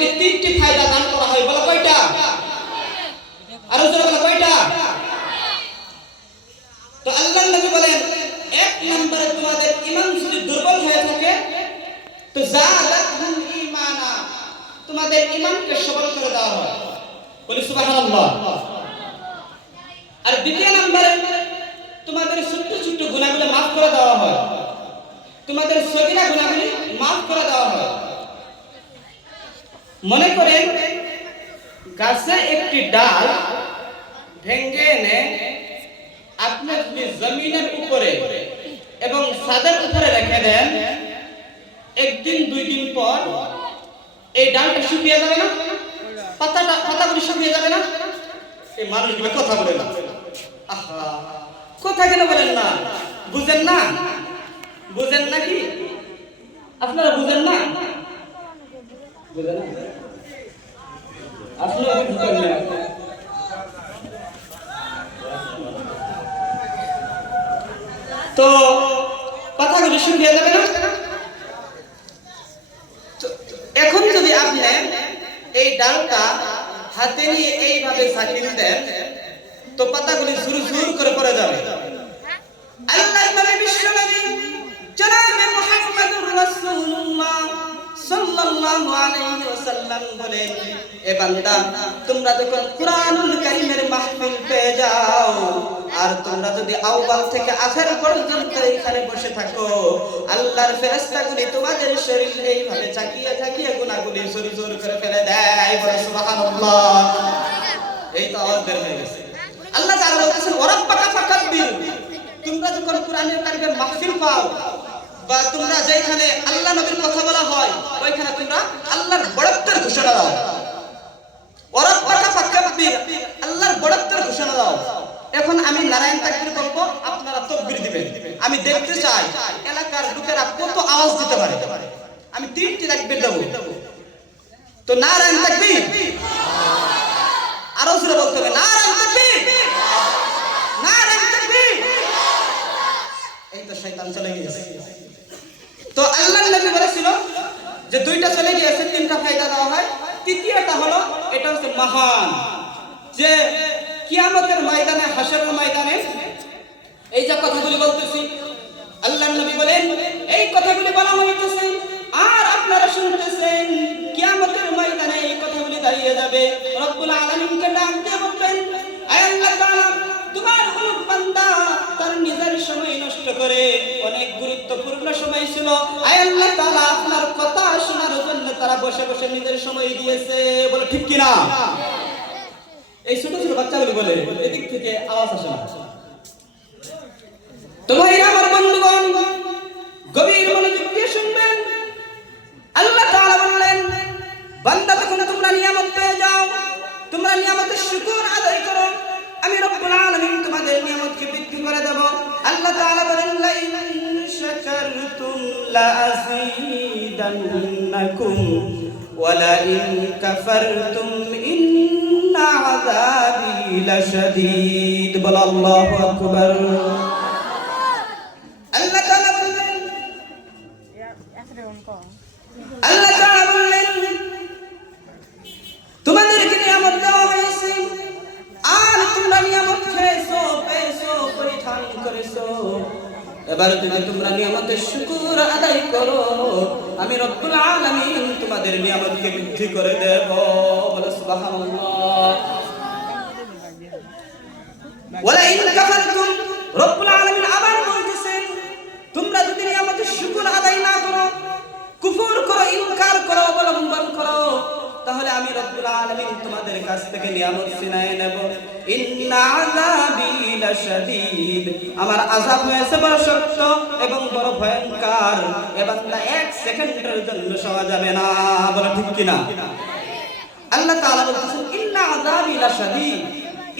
তোমাদেরকে তিনটি ফায়দা দান করা হয়, বলো কয়টা? আরো জোরে বলো কয়টা? তো আল্লাহর নবী বলেন, এক নম্বরে তোমাদের ঈমান যদি দুর্বল হয়ে থাকে তো যাদাতুল ঈমানা, তোমাদের ঈমানকে সবল করে দেওয়া হয়, বলি সুবহানাল্লাহ। আর দ্বিতীয় নম্বরে তোমাদের ছোট ছোট গুনাহগুলো maaf করে দেওয়া হয়, তোমাদের সগীরা গুনাহগুলি maaf করে দেওয়া হয়। মনে করেন গাছে একটি ডাল ভেঙে এনে আপনি যদি জমিনের উপরে এবং ছাদের উপরে রেখে দেন, একদিন দুই দিন পর এই ডালটা শুকিয়ে যাবে না? পাতাগুলি শুকিয়ে যাবে না? এই মানুষগুলো কথা বলে না, আহা কথা কেন বলেন না? বুঝেন না? বুঝেন নাকি আপনারা? বুঝেন না? বুঝেন না আসলে বুঝেন না। তো কথাগুলো শুকিয়ে যাবে না? এখন যদি আপনি এই ডালটা হাতে নিয়ে এইভাবে ছাকিয়ে দেন তো পাতাগুলি ঝুর ঝুর করে পড়ে যাবে। আল্লাহর নবী বিশ্বনবী জনাবে মুহাম্মদুর রাসূলুল্লাহ সাল্লাল্লাহু আলাইহি ওয়াসাল্লাম বলেন, এ বান্দা তোমরা যখন কুরআনুল কারীমের মাহফিল পেয়ে যাও আর তোমরা যদি আউয়াল থেকে আখির পর্যন্ত এখানে বসে থাকো, আল্লাহর ফেরেশতাগুলি তোমাদের শরীর এইভাবে চাকিয়ে চাকিয়ে গুনাহগুলি ঝুর ঝুর করে ফেলে দেয়, বলে সুবহানাল্লাহ। এই তো আওয়াজ বের হয়ে গেছে। আল্লাহ তাআলা বলেছেন, ওয়ারাব্বাকা ফাকাব্বির, তোমরা যখন কুরআনুল কারীমের মাহফিল পাও বা তোমরা যেখানে আল্লাহ নবীর কথা বলা হয় ওইখানে তোমরা আল্লাহর বড়ত্বের ঘোষণা দাও। ওয়ারাব্বাকা ফাকাব্বির, আল্লাহর বড়ত্বের ঘোষণা দাও। এখন আমি নারায়ণ তাকবীর বলবো, আপনারা তাকবীর দিবেন। আমি দেখতে চাই এলাকার লোকেরা কত আওয়াজ দিতে পারে। আমি তিনটি তাকবীর দেব। তো নারায়ণ তাকবীর, আরো জোরে বলতে হবে নারায়ণ তাকবীর, নারায়ণ তাকবীর। এই তো শয়তান চলে গেছে। তো আল্লাহর নবী বলেছিল যে দুইটা চলে গিয়েছে, তিনটা ফায়দা দেওয়া হয়। তৃতীয়টা হলো, এটা হচ্ছে মহান, যে কিয়ামতের ময়দানে, হাসরের ময়দানে এই যে কথাগুলি বলতেছি, আল্লাহর নবী বলেন এই কথাগুলি বলা হইতেছে আর আপনারা শুনতেছেন, কিয়ামতের ময়দানে এই কথাগুলি দাঁড়িয়ে যাবে। রব্বুল আলামিনকে ডাক দিয়ে বলবেন, আয় আল্লাহ তাআলা, তোমার কোন বান্দা তার নিজের সময় নষ্ট করে অনেক গুরুত্বপূর্ণ সময় ছিল, আয় আল্লাহ তাআলা আপনার কথা শোনার জন্য তারা বসে বসে নিজের সময় দিয়েছে, বলে ঠিক কি না? এই ছোট ছোট বাচ্চাগুলি বলে, এদিক থেকে আওয়াজ আসে না। তোমার আমার বন্ধুগণ গভীর মনোযোগ দিয়ে শুনবেন। আল্লাহ তাআলা বললেন, বান্দা যখন তোমরা নিয়ামত পেয়ে যাও, তোমরা নিয়ামতের শুকর আদায় করো, আমি রব্বুল আলামিন তোমাদের নিয়ামতকে বৃদ্ধি করে দেব। আল্লাহ তাআলা বলেন, লা ইন শাকারতুম লা আযীদান্নাকুম ওয়া লা ইন কাফারতুম ইন্না আযাবি লাশাদীদ। বল আল্লাহু আকবার। আল্লাহ তাআলা বলেন, আল্লাহ তাআলা বললেন, তোমাদেরকে নিয়ামত দেওয়া হয়েছে আর তোমরা নিয়ামত খেয়েছো, পেয়েছো, পরিধান করেছো। এবার যদি তোমরা নিয়ামতের শুকর আদায় করো, আমি রব্বুল আলামিন তোমাদের নিয়ামতকে বৃদ্ধি করে দেব, বলে সুবহানাল্লাহ। ওয়ালা ইন কাফারতুম, রব্বুল আলামিন আবার বলতেছেন, তোমরা যদি নিয়ামতের শুকর আদায় না করো, কুফর করো, ইনকার করো, অবলম্বন করো, তাহলে আমি রব্বুল আলামিন তোমাদের কাছ থেকে নিয়ামত ছিনায় নেব। ইন্না আযাবি লাশাদীদ, আমার আযাব হয়েছে বড় শক্ত এবং বড় ভয়ঙ্কর, এ বান্দা এক সেকেন্ডের জন্য সওয়া যাবে না, বলে ঠিক কি না? আল্লাহ তাআলা বলতেছেন, ইন্না আযাবি লাশাদীদ,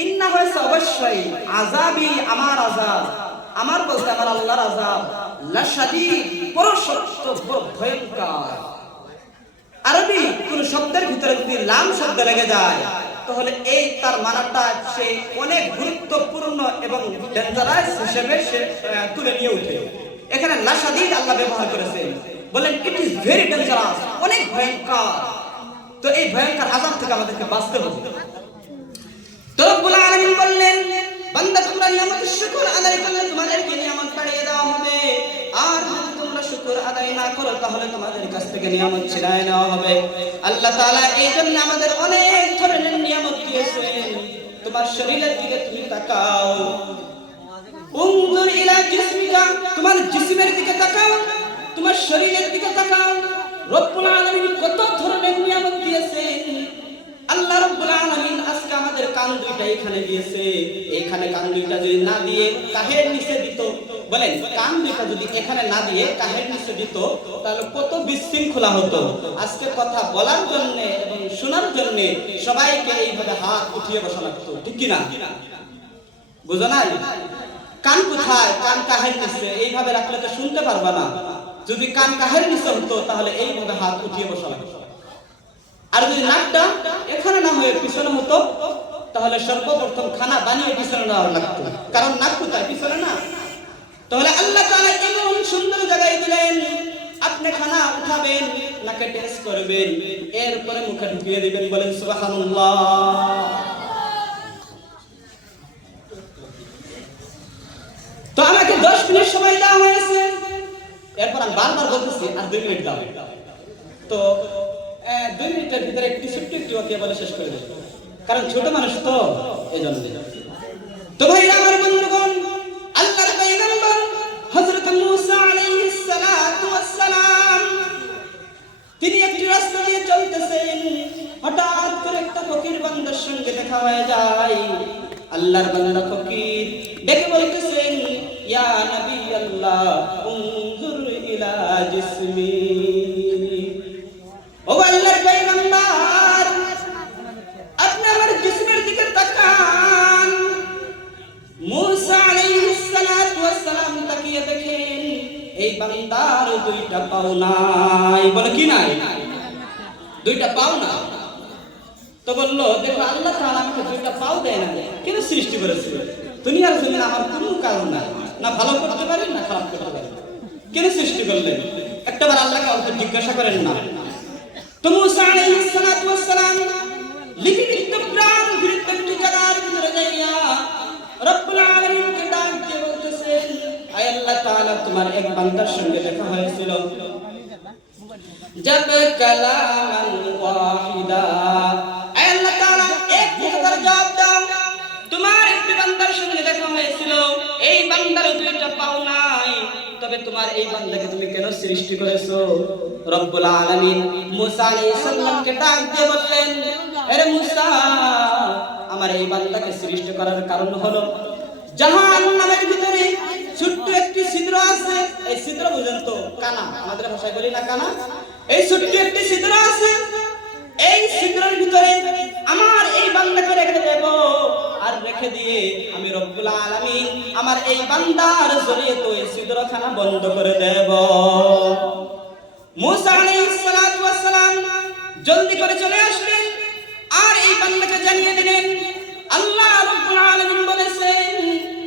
ইন্না হয়েছে অবশ্যই, আযাবি আমার আযাব, আমার বলতে আমার আল্লাহর আযাব, লাশাদীদ বড় শক্ত, বড় ভয়ঙ্কর। আরবি কোন শব্দের ভিতরে যদি লাম শব্দ লেগে যায় তাহলে এই তার মানাটা সে অনেক গুরুত্বপূর্ণ এবং ডেঞ্জারাস হিসেবে সে তুলে নিয়ে ওঠে। এখানে লাশাদীদ আল্লাহ ব্যবহার করেছেন, বলেন ইট ইজ ভেরি ডেঞ্জারাস, অনেক ভয়ঙ্কর। তো এই ভয়ঙ্কর আযাব থেকে আমাদেরকে বাঁচতে হবে। তো রব্বুল আলামিন বললেন, বান্দা তোমরা নিয়ামতের শুকর আদায় করলে তোমাদেরকে নিয়ামত বাড়িয়ে দেওয়া হবে, আর যদি তোমরা শুকর আদায় না করো তাহলে তোমাদের কাছ থেকে নিয়ামত ছিনিয়ে নেওয়া হবে। আল্লাহ তাআলা এই জন্য আমাদের অনেক ধরনের নিয়ামত দিয়েছেন। তোমার শরীরের দিকে তুমি তাকাও, উনজুর ইলা জিসমিকা, তোমার জিসমের দিকে তাকাও, তোমার শরীরের দিকে তাকাও। রব্বুল আলামিন কত ধরনের নিয়ামত দিয়েছেন। আল্লাহ রব্বুল আলামিন আজকে আমাদের কান দুইটা এখানে দিয়েছে, এখানে কান দুইটা যদি না দিয়ে কাহের নিচে দিত, বলেন কান দুইটা যদি এখানে না দিয়ে কাহের নিচে দিত তাহলে কত বিশৃঙ্খলা হতো। আজকে কথা বলার জন্য এবং শোনার জন্য সবাইকে এইভাবে হাত উঠিয়ে বসা লাগতো, ঠিক কি না? বুঝো নাই? কান কোথায়? কান কাহের নিচে, এইভাবে রাখলে তো শুনতে পারবা না। যদি কান কাহের নিচে হতো তাহলে এইভাবে হাত উঠিয়ে বসা লাগতো। আর যদি নাকটা এখানে না হয়ে পিছনে হতো তাহলে সর্বপ্রথম খানা বানিয়ে পিছনে নেওয়া লাগতো, কারণ নাক কোথায়? পিছনে না। তাহলে আল্লাহ তাআলা এমন সুন্দর জায়গায় দিলেন, আপনি খানা উঠাবেন, নাকে টেস্ট করবেন, এরপরে মুখে ঢুকিয়ে দিবেন। বলেন সুবহানাল্লাহ। তো আমাকে 10 মিনিট সময় দেওয়া হয়েছে, এরপর আমি বারবার বলতেছি আর 2 মিনিট দাও। তো 2 মিনিটের ভিতরে একটু ছোট্ট একটু ওকে বলে শেষ করে দেব, কারণ ছোট মানুষ তো এই জন্য। তো ভাই আমার বন্ধুগণ, আল্লাহর পয়গম্বর হযরত মূসা আলাইহিস সালাতু ওয়াস সালাম তিনি একটি রাস্তা দিয়ে চলতেছেন, হঠাৎ করে একটা ফকির বান্দার সঙ্গে দেখা হয়ে যায়। আল্লাহর বান্দা ফকির ডেকে বলতেছেন, ইয়া নবী আল্লাহ উনজুর ইলা জিসমি, ও আল্লাহর পয়গম্বর আপনি আমার জিসমের দিকে তাকান। মূসা আলাইহিস সালাতু ওয়াস সালাম তাকিয়ে দেখেন এই বান্দার 2টা পাও নাই। বলে কি নাই? 2টা পাও না। তো বললো, দেখো আল্লাহ তাআলা আমাকে 2টা পাও দেয় না, কেন সৃষ্টি করেছে? দুনিয়ার জন্য আমার কোনো কাজ নাই, না ভালো করতে পারি না খারাপ করতে পারি, কেন সৃষ্টি করলেন? একটাবার আল্লাহকে অল্প জিজ্ঞাসা করেন না। তো মূসা আলাইহিস সালাতু ওয়াস সালাম লিখিত প্রাণ বিরুদ্ধে জায়গার ভিতরে যাইয়া রব্বুল আলামিনকে ডাক দিয়ে বলতেছেন, আয় আল্লাহ তাআলা তোমার এক বান্দার সঙ্গে দেখা হয়েছিল, জব কালামান ওয়াহিদা, আয় আল্লাহ তাআলা এক কথার জবাব দাও। তোমার একটি বান্দার সঙ্গে দেখা হয়েছিল, এই বান্দার 2টা পাও নাই, তবে তোমার এই বান্দাকে তুমি কেন সৃষ্টি করেছো? রব্বুল আলামিন মূসা আলাইহিস সালামকে ডাক দিয়ে বললেন, আরে মূসা, আমার এই বান্দাকে সৃষ্টি করার কারণ হলো জাহান্নামের ভিতরে ছোট্ট একটি ছিদ্র আছে। এই ছিদ্র বুঝেন তো? কানা, আমাদের ভাষায় বলি না কানা। এই ছোট্ট একটি ছিদ্র আছে, এই ছিদ্রের ভিতরে আমার এই বান্দাকে রেখে দেব, আর রেখে দিয়ে আমি রব্বুল আলামিন আমার এই বান্দার জরিয়ে তো এই ছিদ্রখানা বন্ধ করে দেব। মূসা আলাইহিস সালাতু ওয়াস সালাম জলদি করে চলে আসলেন আর এই বান্দাকে জানিয়ে দিলেন, আল্লাহ রব্বুল আলামিন বলেছেন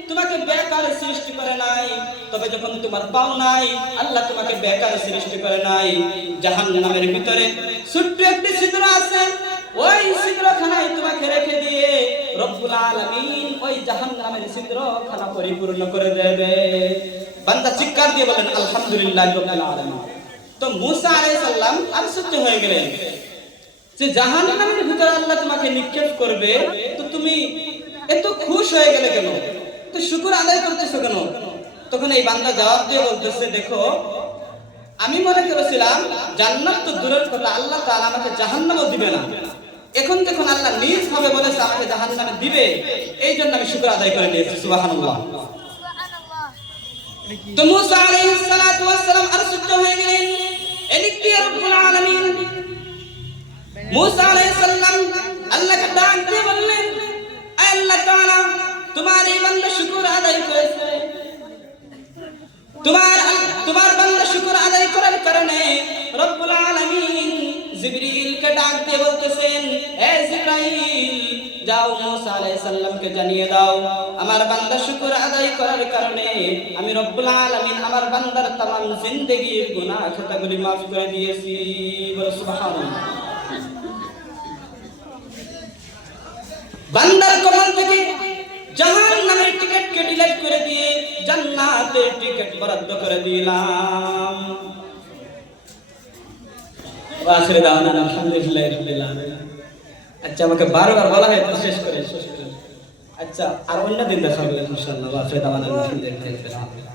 তোমাকে বেকার সৃষ্টি করে নাই, তবে যখন তোমার পাও নাই আল্লাহ তোমাকে বেকার সৃষ্টি করে নাই। জাহান্নামের ভিতরে ছোট্ট একটি ছিদ্র আছে, ওই ছিদ্রখানায় তোমাকে রেখে দিয়ে রব্বুল আলামিন ওই জাহান্নামের ছিদ্রখানা পরিপূর্ণ করে দেবে। বান্দা চিৎকার দিয়ে বলেন আলহামদুলিল্লাহ রাব্বিল আলামিন। তো মূসা আলাইহিস সালাম আশ্চর্য হয়ে গেলেন যে জাহান্নামের ভিতরে আল্লাহ তোমাকে নিক্ষেপ করবে, তো তুমি এত খুশি হয়ে গেলে কেন? তো শুকর আদায় করতেছো কেন? তখন এই বান্দা জবাব দিয়ে বলতেছে, দেখো আমি মনে করেছিলাম জান্নাত তো দূরের কথা, আল্লাহ তাআলা আমাকে জাহান্নামও দিবে না, এখন যখন আল্লাহ নিজ ভাবে বলেছে আমাকে জাহান্নামে দিবে, এই জন্য আমি শুকর আদায় করে নিয়েছি। সুবহানাল্লাহ। তো মূসা আলাইহিস সালাতু ওয়াস সালাম আশ্চর্য হয়ে গেলেন। এদিক দিয়ে রব্বুল আলামিন মূসা আলাইহিস সালাম আল্লাহকে ডাক দিয়ে বললেন, আল্লাহ তাআলা তোমার এই বান্দা শুকর আদায় করেছে, তোমার বান্দা শুকর আদায় করার কারণে রব্বুল আলামিন জিবরিলকে ডাক দিয়ে বলতেছেন, হে জিবরাইল যাও মূসা আলাইহিস সালামকে জানিয়ে দাও আমার বান্দা শুকর আদায় করার কারণে আমি রব্বুল আলামিন আমার বান্দার तमाम জিন্দেগীর গুনাহ খাতাগুলি maaf করে দিয়েছি। বলো সুবহানাল্লাহ। বান্দার কপাল থেকে জাহান্নামের টিকিটকে ডিলিট করে দিয়ে জান্নাতের টিকিট বরাদ্দ করে দিলাম। আখিরে দাওয়ানা আলহামদুলিল্লাহি রাব্বিল আলামিন। আচ্ছা আমাকে বারবার বলা হয় তো শেষ করে। আচ্ছা আর অন্য দিন দেখা হবে ইনশাআল্লাহ। আখিরে দাওয়ানা আলহামদুলিল্লাহি রাব্বিল আলামিন।